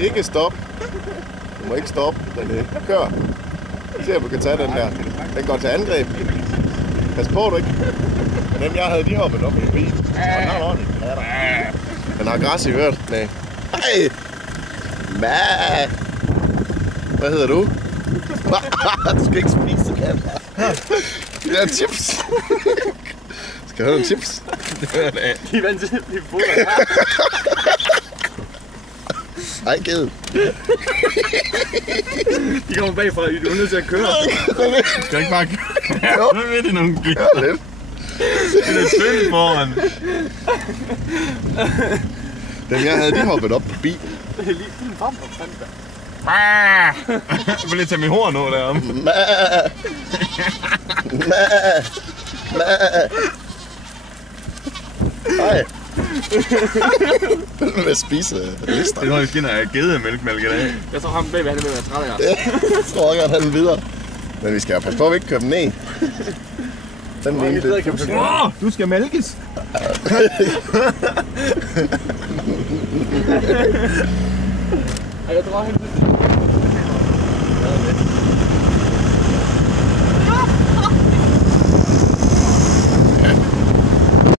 Ikke stop. Du må ikke stoppe. Kør. Se om du kan tage den der. Den går til angreb. Pas på, du ikke. Dem jeg havde, de hoppet op i en bil. Den har en ordentlig. Den har græs i øret. Nej. Hej! Hvad hedder du? Du skal ikke spise kamera. Det er chips. Skal du have nogle chips? De er vant til at blive fuldt. Ej, ged. De kommer bagfra, du er nødt til at køre. Du skal ikke bare køre. Nu ved de nogle gik. Kør lidt. Det er tyndt foran. Dem jeg havde, de hoppet op på bil. Det er lige en frem på fanden. Jeg vil lige tage min horn over deromme. Hej. Den vil spise lister. Det er noget, vi skinner af gedemælkmælk i dag. Jeg tror ham bagved, han er ved at være træt af os. Jeg tror ikke, at han videre. Men vi skal jo passe på, at vi ikke kører dem ned. Den lignede lidt fuldstændig. Du skal mælkes. Jeg tror, han